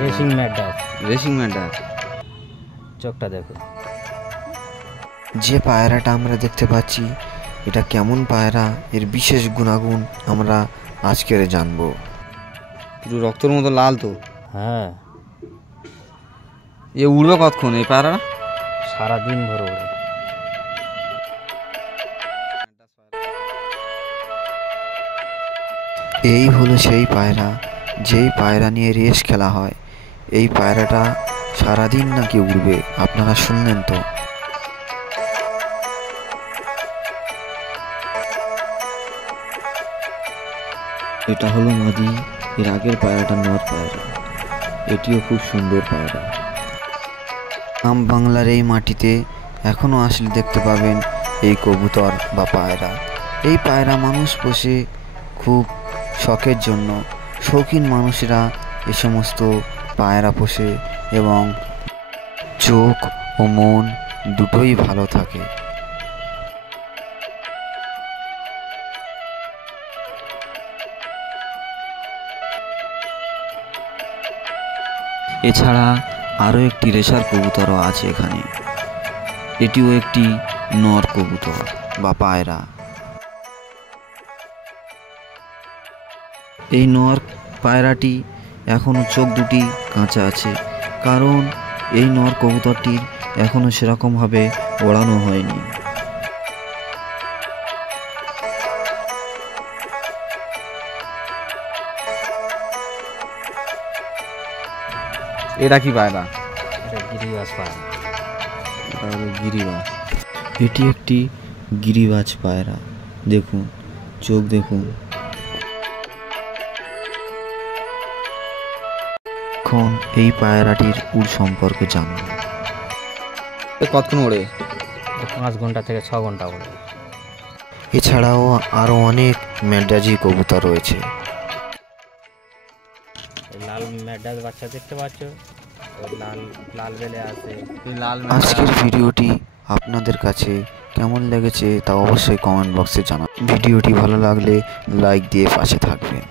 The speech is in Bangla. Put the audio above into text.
রেসিং ম্যাডাস। রেসিং ম্যাডাস চোখটা দেখো। যে পায়রাটা আমরা দেখতে পাচ্ছি এটা কেমন পায়রা, এর বিশেষ গুণাগুণ আমরা আজকের জানবো। পুরো রক্তের মতো লাল তো। হ্যাঁ, এ উড়বে কতক্ষণ এই পায়রা? সারাদিন ভর ওড়ে। এই হলো সেই পায়রা, যেই পায়রা নিয়ে রেস খেলা হয়। এই পায়রাটা সারাদিন নাকি উড়বে, আপনারা শুনলেন তো। এটা হলো মাদি, এর আগের পায়রাটা নর পায়রা। এটিও খুব সুন্দর পায়রা। গ্রাম বাংলার এই মাটিতে এখনও আসলে দেখতে পাবেন এই কবুতর বা পায়রা। এই পায়রা মানুষ পোষে খুব শখের জন্য। শৌখিন মানুষেরা এ সমস্ত পায়রা পোষে এবং চোখ ও মন দুটোই ভালো থাকে। এছাড়া আরও একটি রেশার কবুতরও আছে এখানে। এটিও একটি নর কবুতর বা পায়রা। এই নর পায়রাটি এখনও চোখ দুটি কাঁচা আছে, কারণ এই নর কবুতরটির এখনও সেরকমভাবে ওড়ানো হয়নি। এটা কি পায়রা? এটা গিরিবাজ পায়রা। এটা হলো গিরিবাজ। এটি একটি গিরিবাজ পায়রা। দেখুন, চোখ দেখুন। এখন এই পায়রাটির উড় সম্পর্কে জানব। কতক্ষণ ওড়ে? 5 ঘন্টা থেকে 6 ঘন্টা ওড়ে। এছাড়াও আরও অনেক ম্যাডাজি কবুতর রয়েছে। লাল ম্যাডাস বাচ্চা দেখতে পাচ্ছ, লাল লাল বেলে আছে। আজকের ভিডিওটি আপনাদের কাছে কেমন লেগেছে তা অবশ্যই কমেন্ট বক্সে জানান। ভিডিওটি ভালো লাগলে লাইক দিয়ে পাশে থাকবেন।